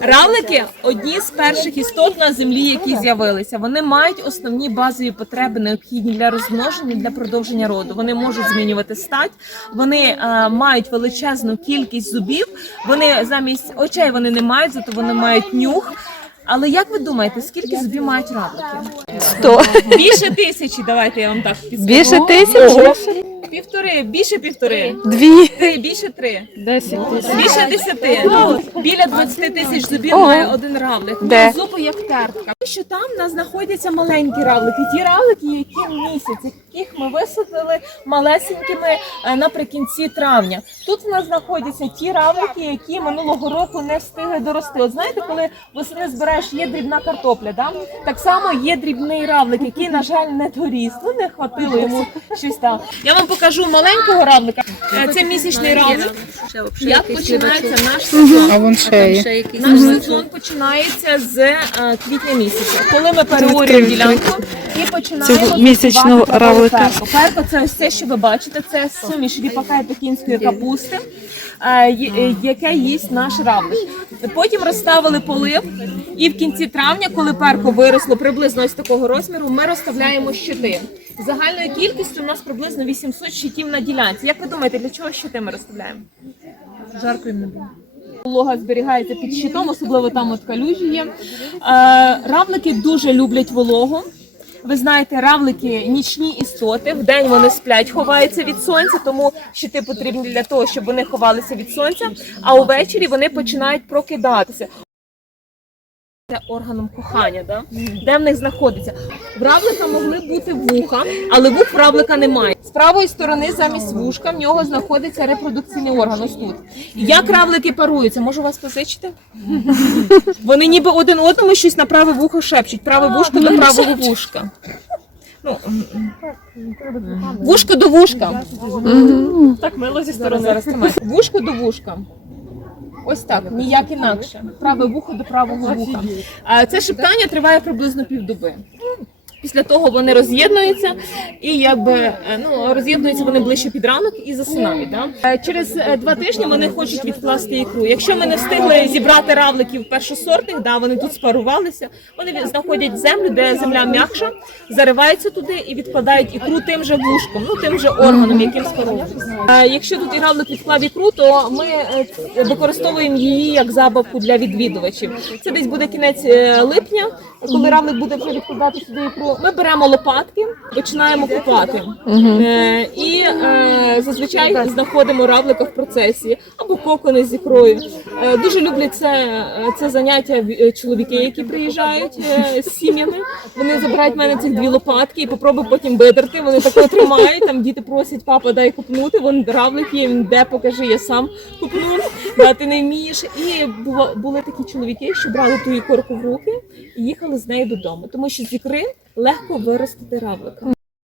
Равлики одні з перших істот на землі, які з'явилися. Вони мають основні базові потреби, необхідні для розмноження, для продовження роду. Вони можуть змінювати стать, вони е, мають величезну кількість зубів. Вони замість очей вони не мають, зато вони мають нюх. Але як ви думаєте, скільки зубів мають равлики? Сто. Більше тисячі. Давайте я вам так підскажу. Більше тисячі? Півтори, більше півтори. Дві. Три, більше три. Десять тисяч. Більше десяти. Біля 20 тисяч зубів має один равлик. Де? Ну, Зуби як тертка. Що там в нас знаходяться маленькі равлики. Ті равлики, які місяць, яких ми висадили малесенькими е, наприкінці травня. Тут в нас знаходяться ті равлики, які минулого року не встигли дорости. От знаєте, коли восени збираєш, є дрібна картопля, да? так само є дрібний равлик, який, на жаль, не доріс. Ну не хватило йому щось там. Я вам покажу маленького равлика. Е, Це місячний равлик. Як починається наш сезон? А вон ще є. Наш сезон починається з е, квітня місяця, коли ми переорюємо ділянку і починаємо Цього місячного культивувати равлика. перку. Перко це ось це, що ви бачите, це суміш ріпака і пекінської капусти, е, є- е, яке їсть наш равлик. Потім розставили полив, і в кінці травня, коли перко виросло приблизно ось такого розміру, ми розставляємо щити. Загальною кількістю у нас приблизно 800 щитів на ділянці. Як ви думаєте, для чого щити ми розставляємо? Жарко їм не було. Волога зберігається під щитом, особливо там от калюжі є. Е, равлики дуже люблять вологу. Ви знаєте, равлики нічні істоти. Вдень вони сплять, ховаються від сонця, тому щити потрібні для того, щоб вони ховалися від сонця. А увечері вони починають прокидатися. Це органом кохання, да? де в них знаходиться. В равлика могли бути вуха, але вух в равлика немає. З правої сторони замість вушка в нього знаходиться репродукційний орган. Ось тут. Як равлики паруються? Можу вас позичити? Вони ніби один одному щось на праве вухо шепчуть. Праве вушко до правого вушка. Ну, вушко до вушка. Так мило зі сторони. Вушко до вушка. Ось так, ніяк інакше. Праве вухо до правого вуха. Це шептання триває приблизно півдоби. Після того вони роз'єднуються і якби е, ну роз'єднуються вони ближче під ранок і засинають. Да? Е, Через е, два тижні вони хочуть відкласти ікру. Якщо ми не встигли зібрати равликів першосортних, да, вони тут спарувалися. Вони знаходять землю, де земля м'якша, зариваються туди і відкладають ікру тим же вушком, ну тим же органом, яким спарувалися. Якщо тут і равлик відклав ікру, то ми використовуємо її як забавку для відвідувачів. Це десь буде кінець липня, коли равлик буде вже відкладати сюди ікру. Ми беремо лопатки, починаємо купати. Е, і е, зазвичай знаходимо равлика в процесі або кокони з ікрою. Е, дуже люблять це, це заняття е, чоловіки, які приїжджають е, з сім'ями. Вони забирають в мене цих дві лопатки і попробують потім видерти. Вони тако тримають. Там діти просять, папа, дай купнути. Вон равлик є, він де покажи, я сам купнув. Да, ти не вмієш. І було, були такі чоловіки, що брали ту ікорку в руки і їхали з нею додому, тому що з ікри легко виростити равлика.